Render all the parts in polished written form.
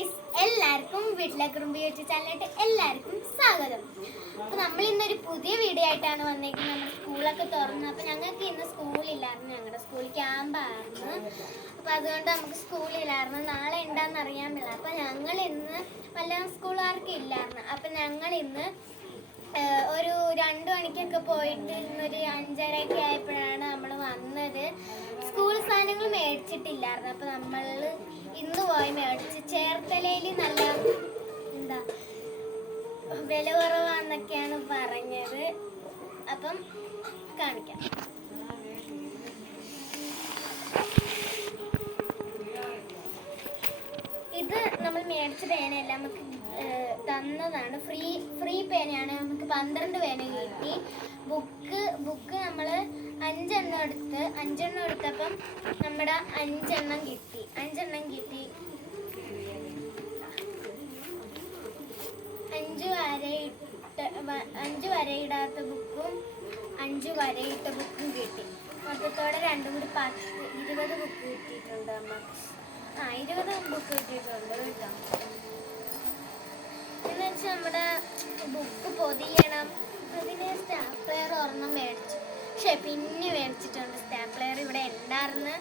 Guys, എല്ലാവർക്കും വീട്ടിലെ കുറുമ്പി YouTube ചാനലിലേക്ക് എല്ലാവർക്കും സ്വാഗതം. അപ്പോൾ നമ്മൾ ഇന്നൊരു പുതിയ വീഡിയോ ആയിട്ടാണ് വന്നേക്കുന്നത്. നമ്മുടെ സ്കൂളൊക്കെ തുറന്നു. അപ്പോൾ ഞങ്ങൾക്ക് ഇന്ന് സ്കൂളില്ലായിരുന്നു, ഞങ്ങളുടെ സ്കൂൾ ക്യാമ്പായിരുന്നു. അപ്പോൾ അതുകൊണ്ട് നമുക്ക് സ്കൂളില്ലായിരുന്നു. നാളെ ഉണ്ടാകുന്ന അറിയാൻ പറ്റില്ല. അപ്പോൾ ഞങ്ങൾ ഇന്ന് വല്ല സ്കൂളുകാർക്ക് ഇല്ലായിരുന്നു. അപ്പോൾ ഞങ്ങൾ ഇന്ന് ഒരു 2 മണിക്കൊക്കെ പോയിട്ട് ഇന്നൊരു 5:30 ആയപ്പോഴാണ് നമ്മൾ വന്നത്. സ്കൂൾ സാധനങ്ങൾ മേടിച്ചിട്ടില്ലായിരുന്നു. അപ്പോൾ നമ്മൾ ഇന്ന് പോയി മേടിച്ച്. ചേർത്തലയിൽ നല്ല വില കുറവാന്നൊക്കെയാണ് പറഞ്ഞത്. അപ്പം കാണിക്കാം. ഇത് നമ്മൾ മേടിച്ച പേനയല്ല, നമുക്ക് തന്നതാണ്. ഫ്രീ പേനയാണ്. നമുക്ക് 12 പേന കിട്ടി. ബുക്ക് നമ്മൾ 5 എണ്ണം എടുത്തപ്പം നമ്മുടെ 5 എണ്ണം കിട്ടി. 5 വരയിടാത്ത ബുക്കും 5 വരയിട്ട ബുക്കും കിട്ടി. മൊത്തത്തോടെ 2 കൂടി 20 ബുക്ക് കിട്ടിയിട്ടുണ്ട്. നമുക്ക് 20 ബുക്ക് കിട്ടിയിട്ടുണ്ട് കേട്ടോ. എന്ന് വെച്ചാൽ നമ്മുടെ ബുക്ക് പൊതിയണം. അതിന് സ്റ്റാപ്ലെയർ ഒരെണ്ണം മേടിച്ചു. പക്ഷെ പിന്നെ മേടിച്ചിട്ടുണ്ട്. സ്റ്റാപ്ലെയർ ഇവിടെ ഉണ്ടായിരുന്നു.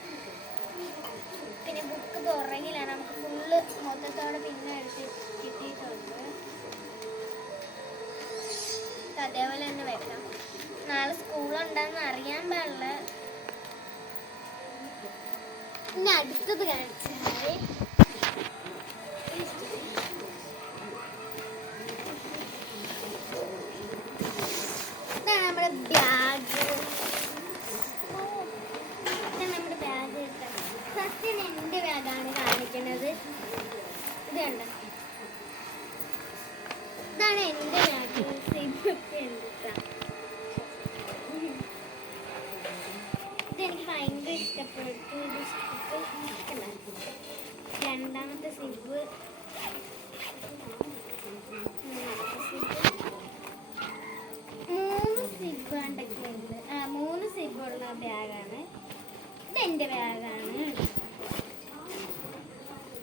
പിന്നെ ബുക്ക് പുറകിലാണ്. നമുക്ക് ഫുള്ള് മൊത്തത്തോടെ പിന്നെ എടുത്ത് കിട്ടിയിട്ടുണ്ട്. അതേപോലെ തന്നെ വെക്കാം. നാളെ സ്കൂളുണ്ടെന്ന് അറിയാൻ പാടില്ല. ഇനി അടുത്തത് കാണിച്ചാൽ ഇതാണ് നമ്മുടെ ബാഗ്. സത്യം എൻ്റെ ബാഗാണ് കാണിക്കുന്നത്. ഇത് കണ്ട, ഇതാണ് എൻ്റെ ബാഗ്. ഇതെനിക്ക് ഭയങ്കര ഇഷ്ടപ്പെട്ടു. രണ്ടാമത്തെ സിബ്, 3 സിബ് കണ്ടൊക്കെയുണ്ട്. 3 സിബുള്ള ബാഗാണ്. ഇതെൻ്റെ ബാഗാണ്.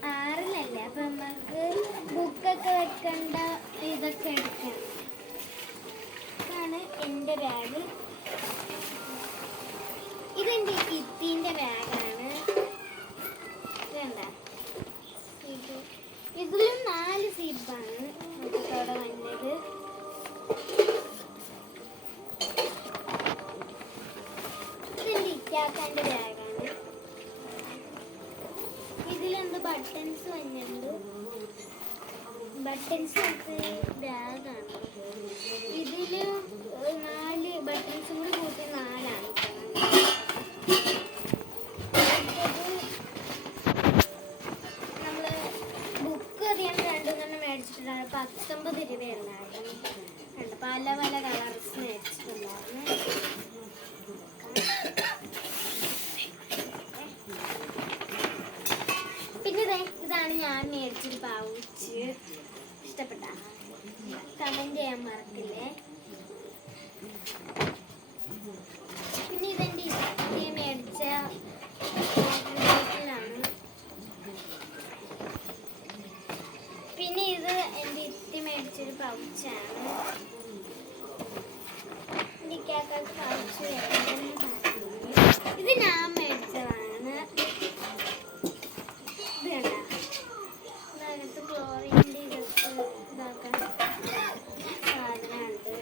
6-ലല്ലേ, അപ്പം നമുക്ക് ബുക്കൊക്കെ വെക്കേണ്ട ഇതൊക്കെ എടുക്കാം. ഇതാണ് എൻ്റെ ബാഗ്. ഇതെൻ്റെ കിറ്റിൻ്റെ ബാഗാണ്. ഇതെന്താ സിബ്. ഇതിലും 4 സിബാണ് മൊത്തത്തോടെ വന്നത്. ഇതെൻ്റെ ഇക്കാക്കാൻ്റെ ബാഗാണ്. ഇതിലെന്ത് ബട്ടൺസ് വന്നിട്ടുണ്ട്. ബട്ടൺസ് ബാഗാണ്. ഇതില് 4 ബട്ടൺസും കൂടി കൂട്ടി 4ആണ്. നമ്മള് ബുക്ക് അറിയാൻ 2 മേടിച്ചിട്ടുണ്ടായിരുന്നു. 19 രൂപയുണ്ടായിരുന്നു. പല കളർസ് മേടിച്ചിട്ടുണ്ടായിരുന്നു. പിന്നെ ഇതാണ് ഞാൻ മേടിച്ചൊരു പൗച്ച്. ഇഷ്ടപ്പെട്ട കമന്റ് ചെയ്യാൻ മറക്കില്ലേ. പിന്നെ ഇതെൻ്റെ ഇഷ്ടം മേടിച്ച ാണ്. പിന്നെ ഇത് എൻ്റെ ഇത്തി മേടിച്ചൊരു പൗച്ചാണ്. എനിക്കാക്ക പൗച്ച് ഇത് ഞാൻ മേടിച്ചതാണ്. ഇത് കണ്ട, ഇതിനകത്ത് ക്ലോറിൻ്റെ ഇതാക്കാൻ സാധനമുണ്ട്.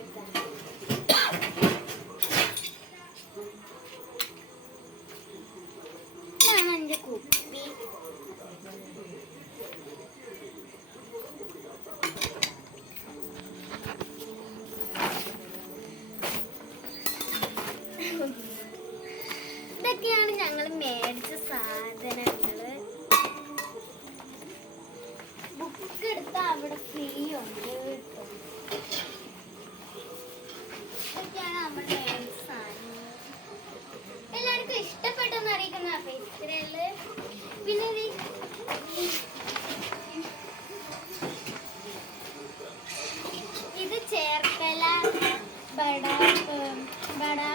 ഇതാണ് എൻ്റെ കുപ്പി. ഇതൊക്കെയാണ് ഞങ്ങൾ മേടിച്ച സാധനങ്ങള്. ബുക്ക് എടുത്താൽ അവിടെ ഫ്രീ ഉണ്ട് കേട്ടോ. ഇതൊക്കെയാണ് നമ്മൾ മേടിച്ച സാധനങ്ങൾ. എല്ലാവർക്കും ഇഷ്ടപ്പെട്ടെന്ന് അറിയിക്കുന്ന ഫേസ്ബുക്കില്. പിന്നെ ഇത് ചേർത്തല ബടാ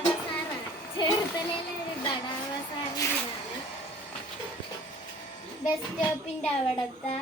ബസാറാണ്. ചേർത്തലയിലെ ഒരു ബടാ ബസാറിൻ്റെ ബസ് സ്റ്റോപ്പിൻ്റെ അവിടുത്തെ